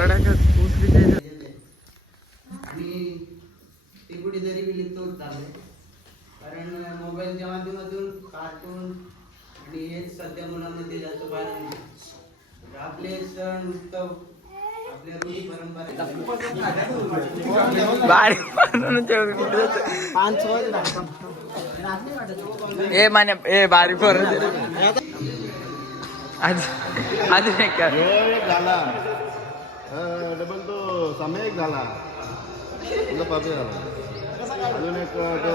कडाक्यात पोचली ते आणि ते कुठेतरी विलिप्त होत चाललंय कारण मोबाईलच्या माध्यमातून कार्टून आणि हेच सध्या मुलांमध्ये जास्त पाहायला मिळते आपले सण उत्सव? ए मान्या ए बारीक पोरं. आज. एक झाला डबल तो समय एक झाला. तुझा पापे झाला. अजून एक तो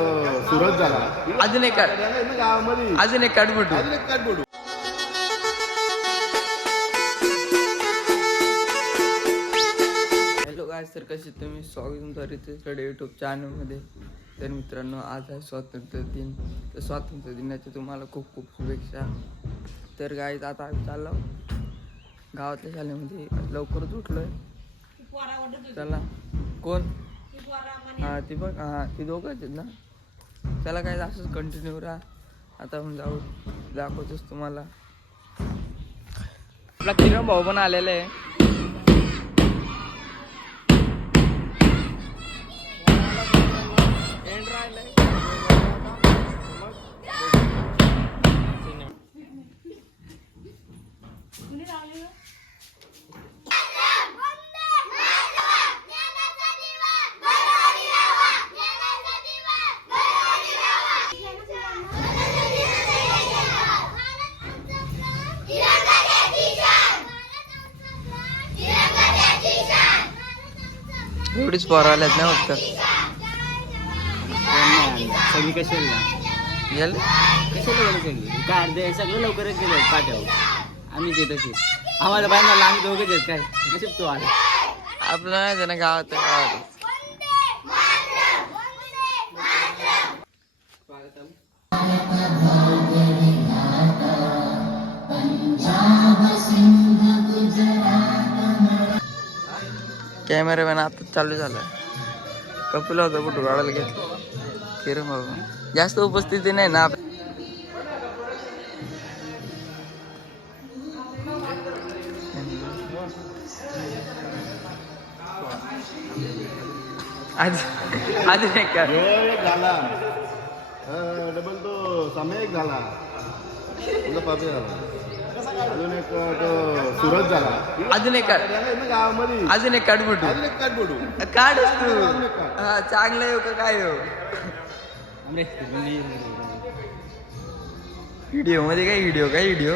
सुरत झाला. अजून एक गावामध्ये. अजून एक काढ बुटू अजून एक काट बोलू हॅलो काय सर कसे तुम्ही? स्वागत तुमचं रितेश युट्यूब चॅनलमध्ये तर मित्रांनो आज आहे स्वातंत्र्य दिन. तर स्वातंत्र्य दिनाच्या तुम्हाला खूप खूप शुभेच्छा. तर गाईज आता आम्ही चाललो गावातल्या शाळेमध्ये लवकरच उठलोय. चला. कोण? हां ती बघ. हां ती दोघंच आहेत ना. त्याला काय असंच कंटिन्यू राहा. आता आपण जाऊ. दाखवतोच तुम्हाला. आपला किरण भाऊ पण आलेला आहे. एवढीच पोरं आल्यात ना फक्त. सगळी कशाला गेले कशाला गेलं सगळी? काय अर्धे सगळं लवकरच गेलो आम्ही जे आम्हाला बाहेर आम्ही दोघेच आहेत काय? तू आला. आपलं नाही ना गावात गावात. कॅमेरामॅन आता चालू झाला कपिल होता कुठं काढायला घेतलं. किरण बाबा जास्त उपस्थिती नाही ना. आप- आज नाही एक झाला. डबल तो समय झाला. झाला अजून एक तो सुरत झाला. अजून एक ना गावामध्ये. अजून एक काढ बुटू अजून एक काट बोलू काढच तू. हा चांगलं येऊ का काय येऊ व्हिडिओमध्ये काय व्हिडिओ काय व्हिडिओ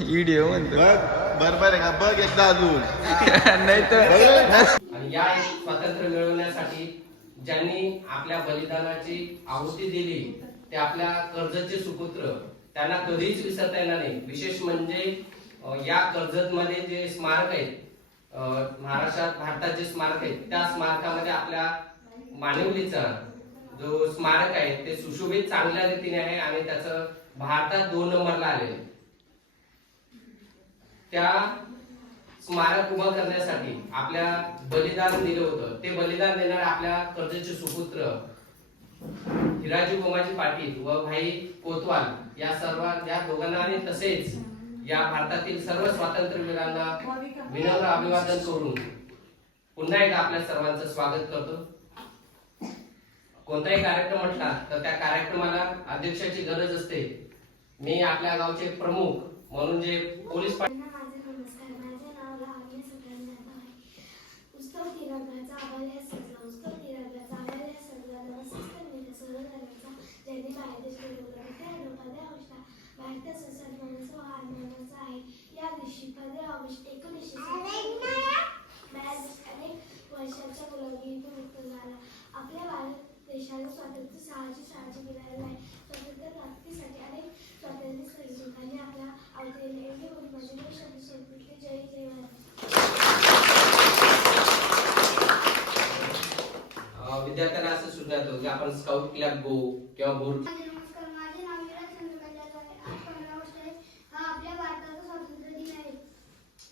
व्हिडिओ म्हणतो. बघ बरोबर आहे का? बघ एकदा अजून. नाही तर आणि या स्वातंत्र्य मिळवण्यासाठी ज्यांनी आपल्या बलिदानाची आहुती दिली ते आपल्या कर्जतचे सुपुत्र त्यांना कधीच विसरता येणार नाही. विशेष म्हणजे या कर्जत मध्ये जे स्मारक आहेत महाराष्ट्रात भारतात जे स्मारक आहेत त्या स्मारकामध्ये आपल्या मानवलीचा जो स्मारक आहे ते सुशोभित चांगल्या रीतीने आहे आणि त्याचं भारतात दोन नंबरला आलेलं त्या स्मारक उभं करण्यासाठी आपल्या बलिदान दिलं होतं. ते बलिदान देणारे आपल्या कर्जचे सुपुत्र हिराजी गोमाजी पाटील व भाई कोतवाल या सर्व या दोघांना आणि तसेच या भारतातील सर्व स्वातंत्र्यवीरांना विनम्र अभिवादन करून पुन्हा एकदा आपल्या सर्वांचं स्वागत करतो. कोणताही कार्यक्रम म्हटला तर त्या कार्यक्रमाला अध्यक्षाची गरज असते. मी आपल्या गावचे प्रमुख म्हणून जे पोलीस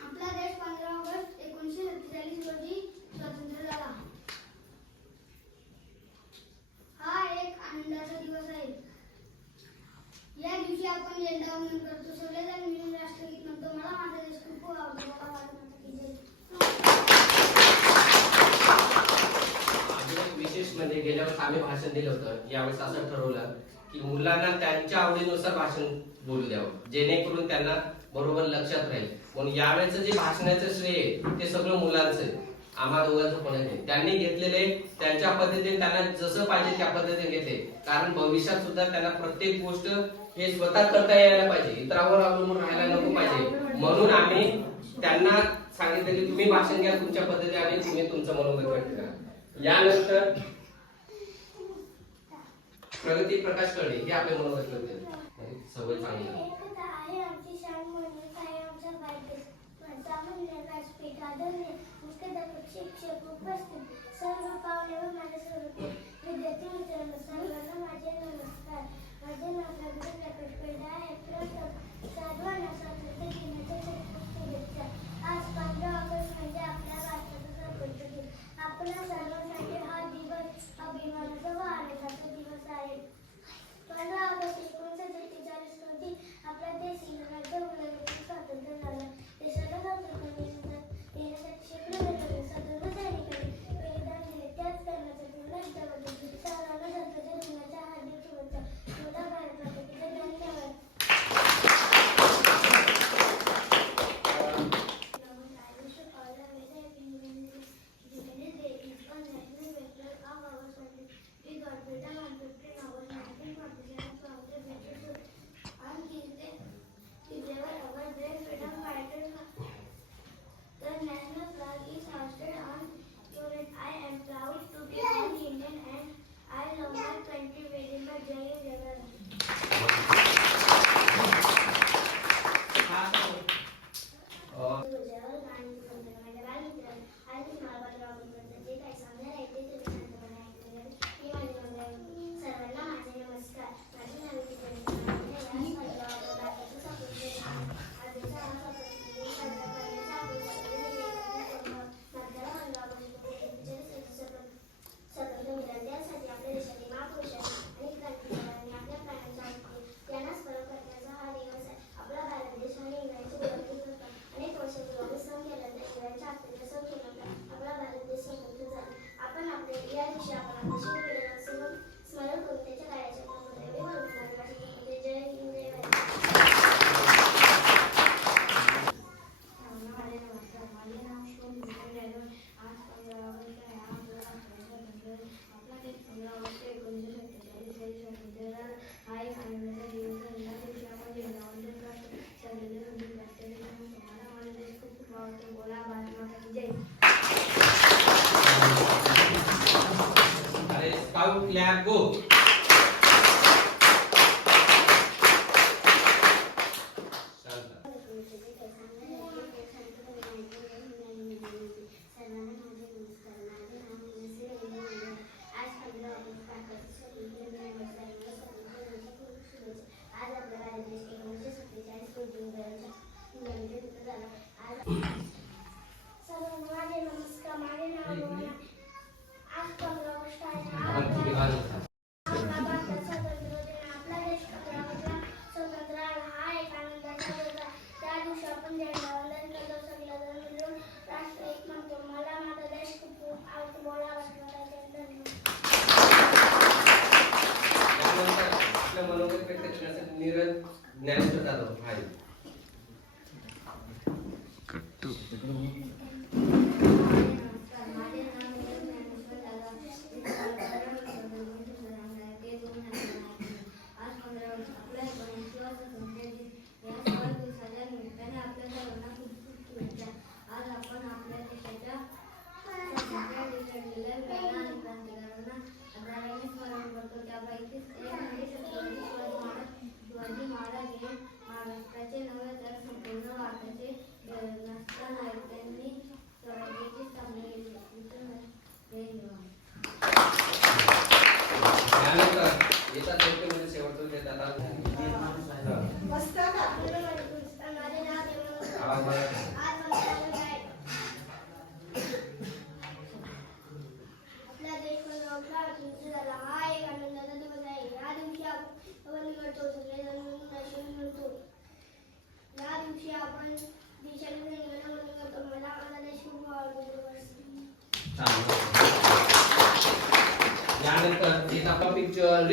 आपला देश पंधरा ऑगस्ट एकोणीसशे सत्तेचाळीस रोजी स्वतंत्र झाला. हा एक आनंदाचा दिवस आहे. या दिवशी आपण झेंडा वंदन करतो. मिळून राष्ट्रगीत म्हणतो. मला माझा देश खूप विशेष म्हणजे आम्ही भाषण दिलं होतं. यावेळेस असं ठरवलं की मुलांना त्यांच्या आवडीनुसार भाषण बोलू द्यावं. जेणेकरून त्यांना बरोबर लक्षात राहील. म्हणून यावेळेचं जे भाषणाचं श्रेय ते सगळं मुलांचं आम्हा दोघांचं पण त्यांनी घेतलेले त्यांच्या पद्धतीने त्यांना जसं पाहिजे त्या पद्धतीने घेतले. कारण भविष्यात सुद्धा त्यांना प्रत्येक गोष्ट हे स्वतः करता यायला पाहिजे. इतरांवर अवलंबून राहायला नको पाहिजे. म्हणून आम्ही त्यांना सांगितलं की तुम्ही भाषण घ्या तुमच्या पद्धतीने आणि तुम्ही तुमचं मनोगत व्यक्त करा. यानंतर प्रगती प्रकाश करणे हे आपले मनोगत करते सवय चांगली शिक्षक उपस्थित सर्व पाहुणे माझ्या स्वरूप विद्यार्थी मित्रांनो माझे नमस्कार. माझे नाव रवींद्र पेडा आहे. प्रथम साधवांना स्वातंत्र्य दिनाच्या ऑगस्ट म्हणजे आपल्या सर्वांसाठी हा अभिमानाचा भारताचा दिवस आहे पंधरा ऑगस्ट एकोणीसशे सत्तेचाळीस रोजी आपला देश इंग्रजांच्या स्वातंत्र्य झाला देशाला स्वातंत्र्य देण्यासाठी शेकडो लोकांनी स्वतंत्र सैनिकांनी बलिदान त्याच करण्यासाठी राज्यामध्ये सर्वांना स्वतःच्या रुग्णाच्या हार्दिक शुभेच्छा छोटा भारत माता धन्यवाद. how will clap go? Neeraj Dnyaneshwar Jadhav आहे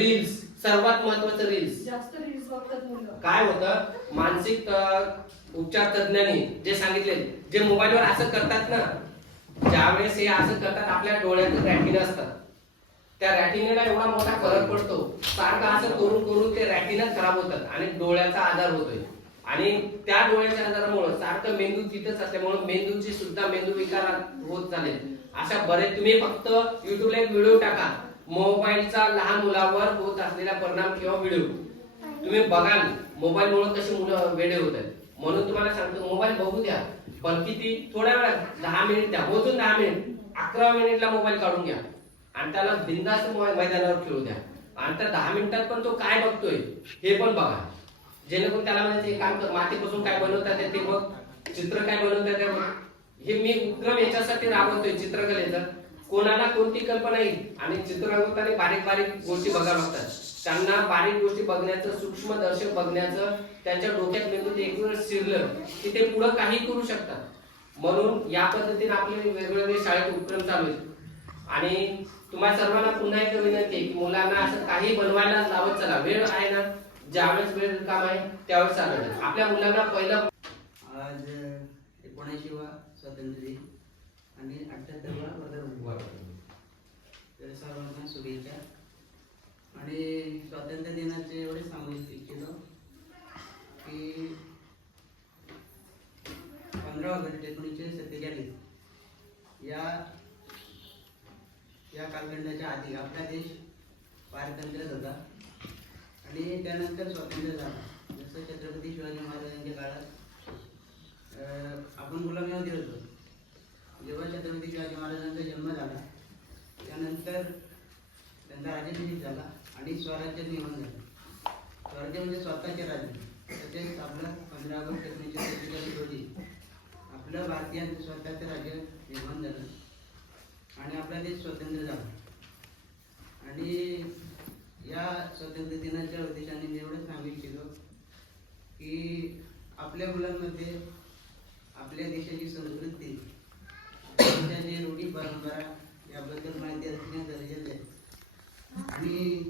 रील्स सर्वात महत्वाचं रील्स जास्त रील्स बघतात मुलं. काय होतं? मानसिक उपचार तज्ञांनी जे सांगितले जे मोबाईलवर असं करतात ना ज्यावेळेस हे असं करतात आपल्या डोळ्यात रॅटिना असतात त्या रॅटिनेला एवढा मोठा फरक पडतो. सारखं असं करून करून ते रॅटिना खराब होतात आणि डोळ्याचा आजार होतोय. आणि त्या डोळ्याच्या आजारामुळे सारखं मेंदू तिथंच असल्यामुळे मेंदूची सुद्धा मेंदू विकार होत चालेल अशा बरेच तुम्ही फक्त युट्यूबला एक व्हिडिओ टाका. मोबाईलचा लहान मुलावर होत असलेला परिणाम किंवा व्हिडिओ. तुम्ही बघाल मोबाईल मुळे कसे मुलं वेडे होत आहेत म्हणून तुम्हाला सांगतो मोबाईल बघू द्या. पण किती थोड्या वेळात दहा मिनिट द्या. मोजून दहा मिनिट अकरा मिनिटला मोबाईल काढून घ्या. आणि त्याला बिंदास मैदानावर खेळू द्या. आणि त्या दहा मिनिटात पण तो काय बघतोय हे पण बघा. जेणेकरून त्याला म्हणायचं काम कर मातीपासून काय बनवतात ते बघ. चित्र काय बनवतात हे मी उपक्रम याच्यासाठी राबवतोय चित्रकलेचा. कोणाला कोणती कल्पना येईल? आणि चित्रांगताने बारीक बारीक गोष्टी बघायला लागतात त्यांना बारीक गोष्टी बघण्याचं सूक्ष्म दर्शक बघण्याचं त्यांच्या डोक्यात मेंदूत एक वेळ शिरलं की ते पुढं काही करू शकतात. म्हणून या पद्धतीने आपले वेगवेगळे शाळेत उपक्रम चालू आहेत. आणि तुम्हाला सर्वांना पुन्हा एकदा विनंती आहे की मुलांना असं काही बनवायला लावत चला. वेळ आहे ना? ज्यावेळेस वेळ काम आहे त्यावेळेस चालू आपल्या मुलांना पहिलं आज एकोणऐंशीवा स्वातंत्र्य दिन आणि अठ्ठ्याहत्तरवा वर्धापन तर सर्वांना शुभेच्छा. आणि स्वातंत्र्य दिनाचे एवढे सांगू इच्छितो की पंधरा ऑगस्ट एकोणीसशे सत्तेचाळीस या या कालखंडाच्या आधी आपला देश पारतंत्र्यात होता. आणि त्यानंतर स्वातंत्र्य झाला. जसं छत्रपती शिवाजी महाराजांच्या काळात आपण गुलामीमध्ये होतो. जेव्हा छत्रपती शिवाजी महाराजांचा जन्म झाला त्यानंतर त्यांचा राज्याभिषेक झाला आणि स्वराज्य निर्माण झालं. स्वराज्य म्हणजे स्वतःचे राज्य. तसेच आपलं पंधरा ऑगस्ट एकोणीसशे रोजी आपलं भारतीयांचं स्वतःचं राज्य निर्माण झालं. आणि आपला देश स्वतंत्र झाला. आणि या स्वतंत्र दिनाच्या उद्देशाने मी एवढं सांगू इच्छितो की आपल्या मुलांमध्ये आपल्या देशाची संस्कृती देशाची रूढी परंपरा याबद्दल माहिती असणे गरजेचे आहे. आणि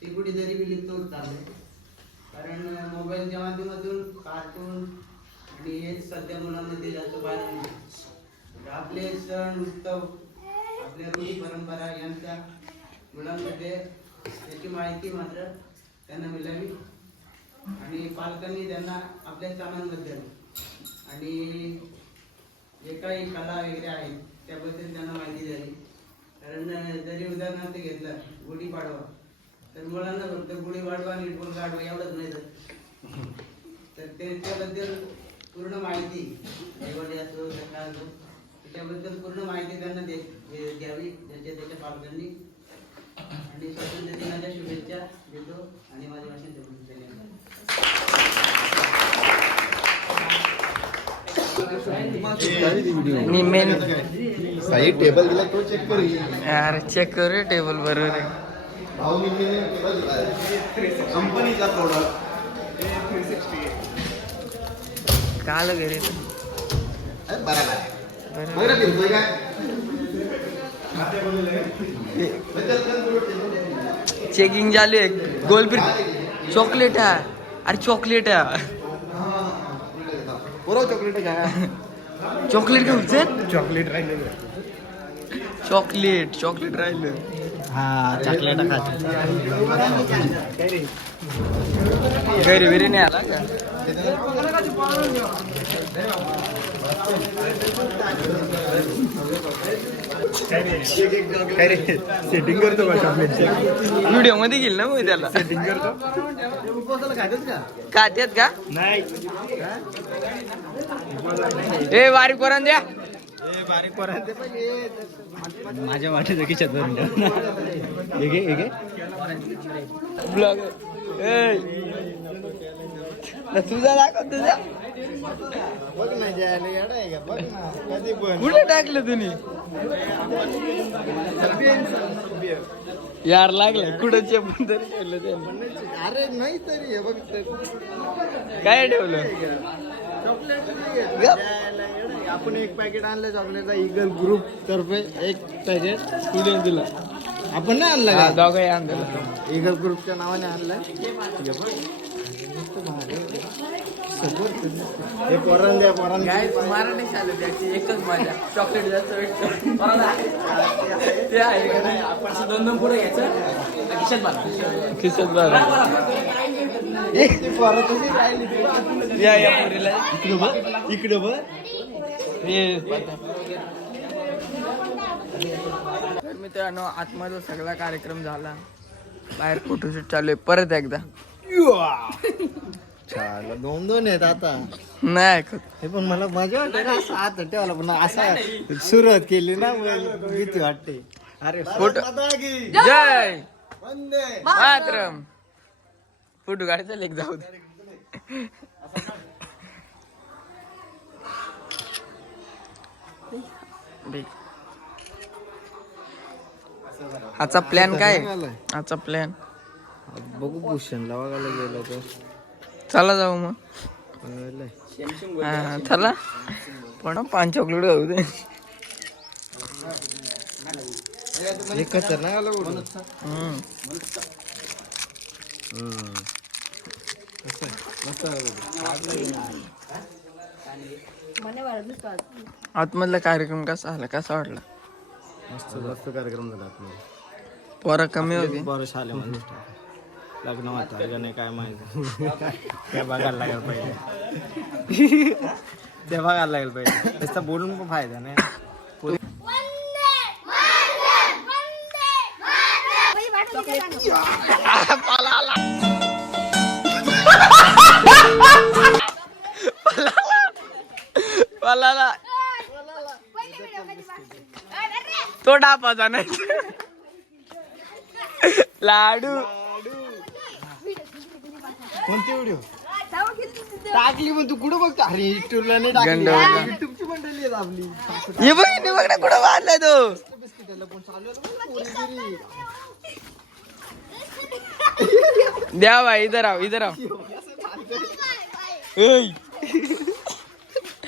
ती कुठेतरी विलिप्त होत चालले कारण मोबाईलच्या माध्यमातून कार्टून आणि हे सध्या मुलांमध्ये जास्त बाहेर आपले सण उत्सव आपल्या रूढी परंपरा यांच्या मुलांमध्ये याची माहिती मात्र त्यांना मिळावी. आणि पालकांनी त्यांना आपल्या सणांबद्दल आणि जे काही कला वगैरे आहेत त्याबद्दल त्यांना माहिती द्यावी. कारण जरी उदाहरणार्थ घेतलं गुढीपाडवा तर मुलांना फक्त गुढीपाडवा आणि ढोल गाडवा एवढंच नाही तर. तर त्याच्याबद्दल पूर्ण माहिती दिवाळी असो त्यांना असो त्याच्याबद्दल पूर्ण माहिती त्यांना दे द्यावी त्यांच्या त्याच्या पालकांनी. आणि स्वातंत्र्य दिनाच्या शुभेच्छा देतो आणि माझ्या भाषेत धन्यवाद आणि मेन साई टेबल दिला तो चेक कर यार चेक करू टेबल बरोबर आहे. कंपनीचा प्रोडक्ट काल घरी. चेकिंग चालू आहे. गोलपीर चॉकलेट आहे. अरे चॉकलेट आहे. बरोबर चॉकलेट काय चॉकलेट घेऊ चल चॉकलेट राहिलं चॉकलेट चॉकलेट राहिलं हा चॉकलेट घरी बिरी नाही आला का सेटिंग करतो का चॉकलेटचे व्हिडिओमध्ये गेल ना मग त्याला. सेटिंग करतो. खात्यात का नाही ए बारीक करून द्या बारीक पोरांचे माझ्या वाटेचं खिशात भरून हे हे घे. ब्लॉग तुझा दाखव तुझा. बघ ना कुठे टाकलं तुम्ही यार लागलं कुठं चेपून तरी ठेवलं त्याने. अरे नाही तरी हे बघ काय ठेवलं? चॉकलेट. आपण एक पॅकेट आणलं चॉकलेटचा इगल ग्रुप तर्फे एक पॅकेट तुला तुला आपण नाही आणला का दोघंही आणलं. इगल ग्रुपच्या नावाने आणलाय. हे पोरण द्या पोरण काय तुम्हाला नाही चालत त्याची एकच मजा चॉकलेट जास्त भेटतो ते आहे. का नाही आपण दोन दोन पुढे घ्यायचं. खिशात भरा खिशात भरा पोरं तशी राहिली या या पुरीला. इकडे बघ इकडे बघ. तर मित्रांनो आतमध्ये सगळा कार्यक्रम झाला. बाहेर फोटोशूट चालू आहे. परत एकदा. चाल दोन दोन आहेत आता. नाही ऐकत हे पण मला मजा वाटते ना. असं हात ठेवला पण असा सुरुवात केली ना मग भीती वाटते. अरे फोटो जय! मातरम. फोटो काढायचा लेख जाऊ दे. ठीक. आजचा प्लॅन काय? आहे? आजचा प्लॅन बघू भूषणला बघायला गेलो तर. चला जाऊ मग. हा, चला. पण पाच चॉकलेट खाऊ दे? आतमधला कार्यक्रम कसा आला? कसा वाटला? मस्त मस्त कार्यक्रम झाला आपला. पोरं कमी होती. बरं शाळेमध्ये लग्न होतं. का नाही काय माहिती. ते बघायला लागेल पहिले. ते बघायला लागेल पहिले. नुसतं बोलून पण फायदा नाही. पलाला. तो डापाचा नाही. लाडू. कोणती व्हिडिओ? टाकली पण तू कुठं बघतो? अरे युट्यूबला नाही टाकली. गंडवला. युट्यूबची मंडळी आहेत आपली. हे बघ हे बघ ना कुठं बांधलाय तो. द्या भाई इधर आव इधर ऐ.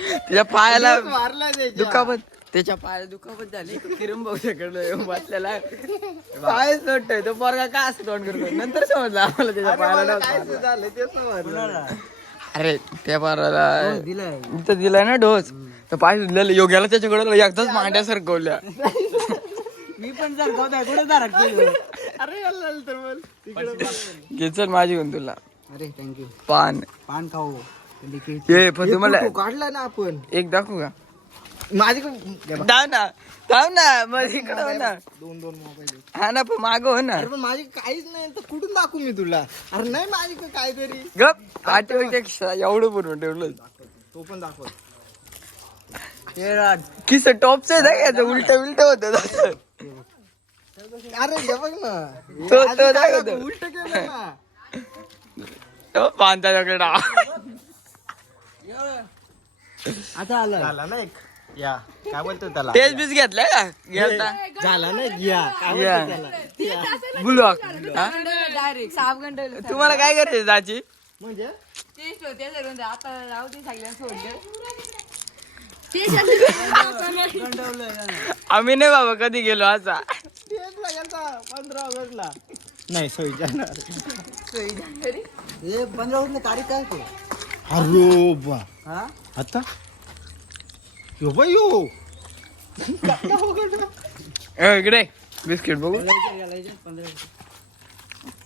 त्याच्या पायाला मारला दुखापत. त्याच्या पायाला दुखापत झाली. किरण भाऊच्याकडे येऊन बसलेला. पाय सोडतोय तो पोरगा का असं तोंड करतो नंतर समजलं आम्हाला त्याच्या पायाला. झालं ते समजलं अरे त्या पोराला इथं दिलाय ना डोस. तर पाय सुजलेलं योग्याला त्याच्याकडे एकदाच मांड्या सरकवल्या. मी पण जर कुठे अरे याला तर बोल. तिकडे घे चल माझी घेऊन तुला. अरे थँक्यू पान. पान खाऊ. ये पण तुम्हाला काढला ना आपण. एक दाखवू का? माझे दाव ना दाव ना मग इकडं हो ना. दोन दोन मोबाईल हा ना पण माग हो ना. अरे पण माझी काहीच नाही तर कुठून दाखवू मी तुला? अरे नाही माझी काहीतरी. गप खिसा एवढं बनवून ठेवलं तो पण दाखव. किस टॉपच आहे उलट उलट होत. अरे हे बघ ना. तो तो दाखवतो. उलट केलं ना. आता आला. झाला ना एक. या. काय बोलतो त्याला? टेस्ट बीस घेतलाय का? घेतला झाला ना या. काय या. बोलतो त्याला? ब्लॉक डायरेक्ट साफ घंटे तुम्हाला काय करायचं जाची म्हणजे? टेस्ट होते सगळं आता राहू दे सगळ्यांना सोडले आम्ही नाही बाबा कधी गेलो असा. तेच लागेल पंधरा ऑगस्टला. नाही सव्वीस जानेवारी हे पंधरा ऑगस्ट तारीख काय ते अरे बा हा? आता? यो बाई यो। ए, इकडे. बिस्किट बघू.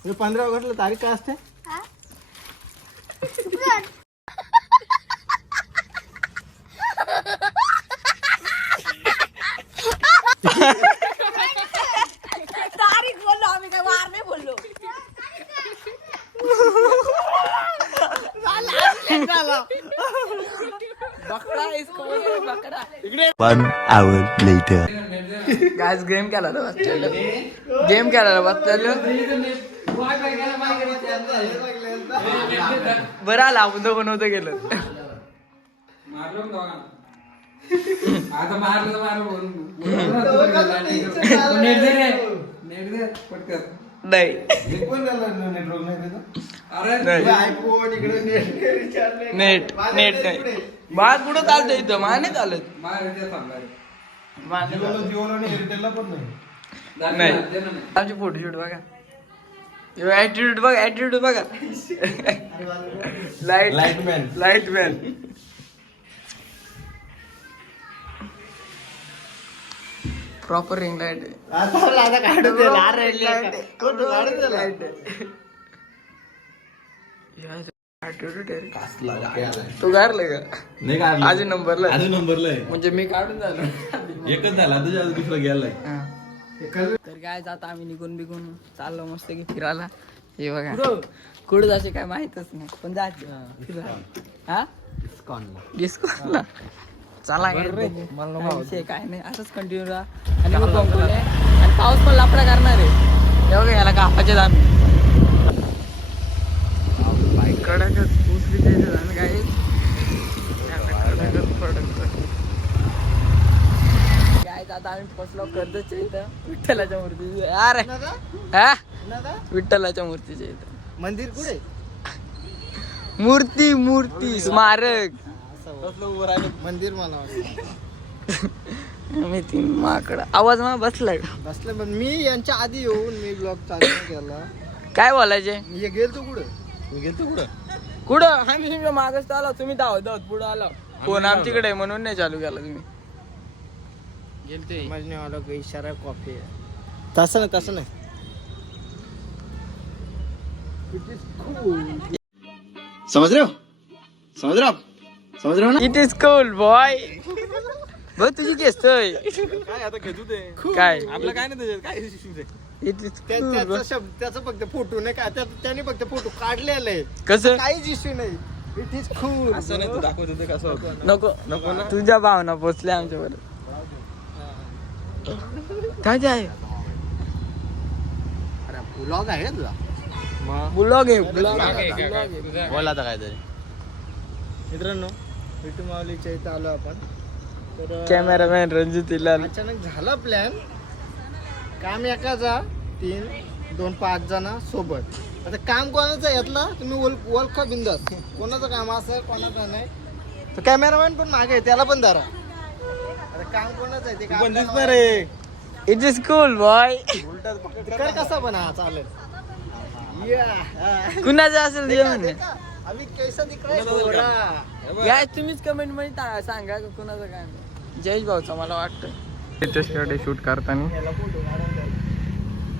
हे पंधरा ऑगस्टला तारीख काय असते? तारीख बोललो आम्ही काय वार नाही बोललो. बकरा One hour later. Guys game खेळायला बसलेलो गेम खेळायला बसलेलो बरं आला आपण दोघं नव्हतं गेलो. आता मारलं नाही नेटवर्क नाही त्याचं? अरे नाही आयफोन इकडे नेट रिचार्ज नाही. नेट माझं नेट नेट नाही पुढे. बाळ कुठं चालतं इथं मा नाही चालत नाही चालत. जिओला जिओला आणि एअरटेलला पण नाही नाही आमची फोटोशूट बघा ऍटिट्यूड बघा ऍटिट्यूड बघा light Lightman. Light man proper ring light आता काढून. तू गारलं का? नाही काढलं. अजून नंबरला. अजून नंबरला आहे. म्हणजे मी काढून झालो एकच झाला तुझ्या दुसरा गेलाय. तर काय जाता आम्ही निघून बिघून चाललो मस्त की फिरायला. हे बघा. कुठं जायचे काय माहितच नाही. पण जायचं. हा. डिस्कोला चला विषय काय नाही असंच कंटिन्यू राहा. आणि पाऊस पण लापडा करणार आहे. बघा याला कापाचे दाम कडकच काय आता आम्ही कर्जच्या इथं विठ्ठलाच्या अरे हा? विठ्ठलाच्या मूर्तीच्या इथं. मंदिर कुठे? मूर्ती मूर्ती स्मारक. मंदिर मला वाटतं. मी तीन माकडा. आवाज मला बसलाय. बसलं पण मी यांच्या आधी येऊन मी ब्लॉग चालू केला. काय बोलायचे? मी गेलतो कुठं? मी गेलतो कुठं? कुठं? आम्ही तुमच्या मागच आलो. तुम्ही धावत धावत पुढे आलो. फोन आमच्याकडे आहे म्हणून नाही चालू केला तुम्ही. गेलते. समजणे वाला को इशारा कॉफी आहे. तसं नाही तसं नाही. समझ रहे हो समझ रहे हो आप समझ रहे हो ना इट इज कूल बॉय बघ तुझी केसतोय काय आता घेतो ते काय? आपलं काय नाही त्याच्यात? काय इट इज त्याचा फक्त फोटो नाही का? त्या- त्याने फक्त फोटो काढलेला आहे. कसं? काहीच इश्यू नाही. इट इज खूल असं नाही दाखवत होते कसं नको नको. ना? तुझ्या भावना पोचल्या आमच्यावर काय ते आहे? ब्लॉग आहे तुझा. ब्लॉग आहे. ब्लॉग आहे. बोल आता काहीतरी. मित्रांनो विटू माऊलीच्या इथं आलो आपण. तर कॅमेरामॅन रणजित इलाल. अचानक झाला प्लॅन काम एकाचा तीन दोन पाच जण सोबत. आता काम कोणाचं यातला? तुम्ही ओल ओळखा बिंदास. कोणाचं काम असं कोणाचं नाही. तर कॅमेरामॅन पण मागे त्याला पण धरा. आता काम कोणाचं आहे ते काम दिसणार आहे. इट इज कूल बॉय कर कसा पण हा चालेल. कुणाचं असेल अभी कैसा दिख रहा है गोरा? या तुम्हीच कमेंटमध्ये सांगा का कुणाचं काय नाही. जयेश भाऊचा मला वाटतं लेटेस्टकडे शूट करताना.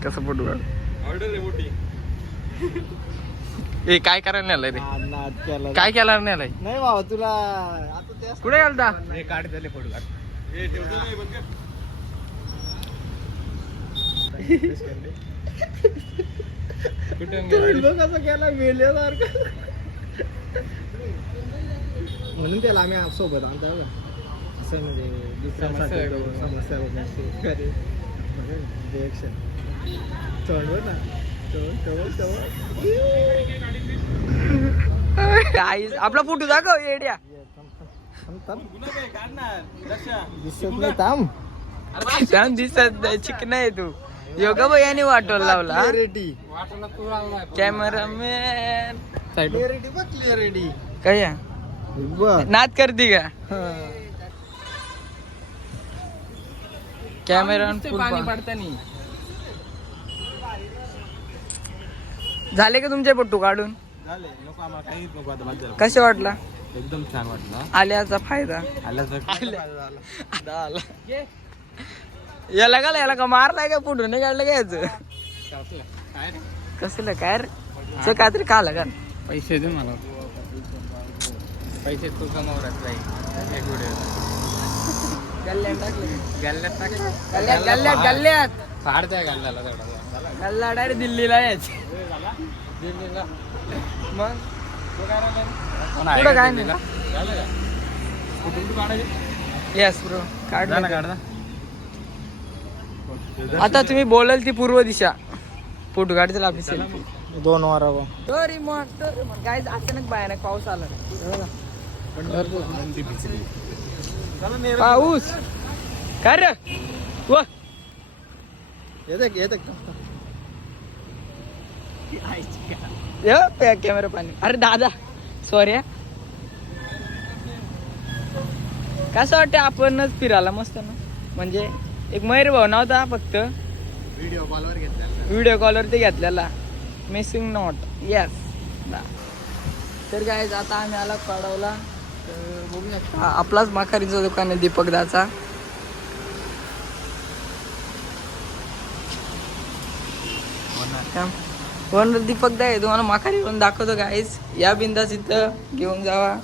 कसं फोटो काढ? ए काय करायला रे नाद- नाद केला. काय केला नेलाय? नाही बाबा तुला आता त्या कुठे गेलता? काढ फोटो काढ. व्हिडिओ कसा केला मेल्यासारखं. म्हणून त्याला आम्ही सोबत आणतो बघा. असं म्हणजे दुसऱ्यासाठी समस्या. तोंड बघ ना. आपला फोटो दाखव येड्या. दिसत नाही थांब. थांब दिसत नाही चिकन आहे तू. योगा भाई याने वाटोल लावला कॅमेरामॅन बघ क्लिअरिटी काय नाद करते का? कॅमेरा पाणी पडतानी. झाले का तुमचे फोटो काढून. कसे वाटला? एकदम छान वाटलं. आल्याचा फायदा. आल्याचं याला का याला का मारलाय का नाही काढलं काय याचं कसलं काय रे? काहीतरी खाला का? पैसे दे मला. पैसे तू कमावत गल्ल्यात टाकले. गल्ल्यात टाकले. गल्ल्यात गल्ल्यात गल्ल्यात फाडत्या गांजाला तेवढा गल्ला डायरेक्ट दिल्लीला यायचे. दिल्लीला. मग? काय नाही. येस ब्रो काढ आता तुम्ही बोलाल ती पूर्व दिशा. फोटो काढतील आपली सेल्फी दोन वारा तरी तर अचानक भयानक पाऊस आला. पाऊस. काय रे? व. येते येते कॅमेरा पाणी. अरे दादा सॉरी कसं वाटतं आपणच फिरायला मस्त ना? म्हणजे एक मयूर भाऊ नव्हता फक्त. व्हिडिओ कॉलवर घेतला व्हिडिओ कॉलवरती घेतलेला. मिसिंग नॉट येस तर काय आता आम्ही आला कळवला. तर बघू शकता आपलाच माखारीचं दुकान आहे दीपक दाचा ओनर दीपक दा आहे. तुम्हाला माखारी पण दाखवतो गाईस या बिंदास इथं घेऊन जावा.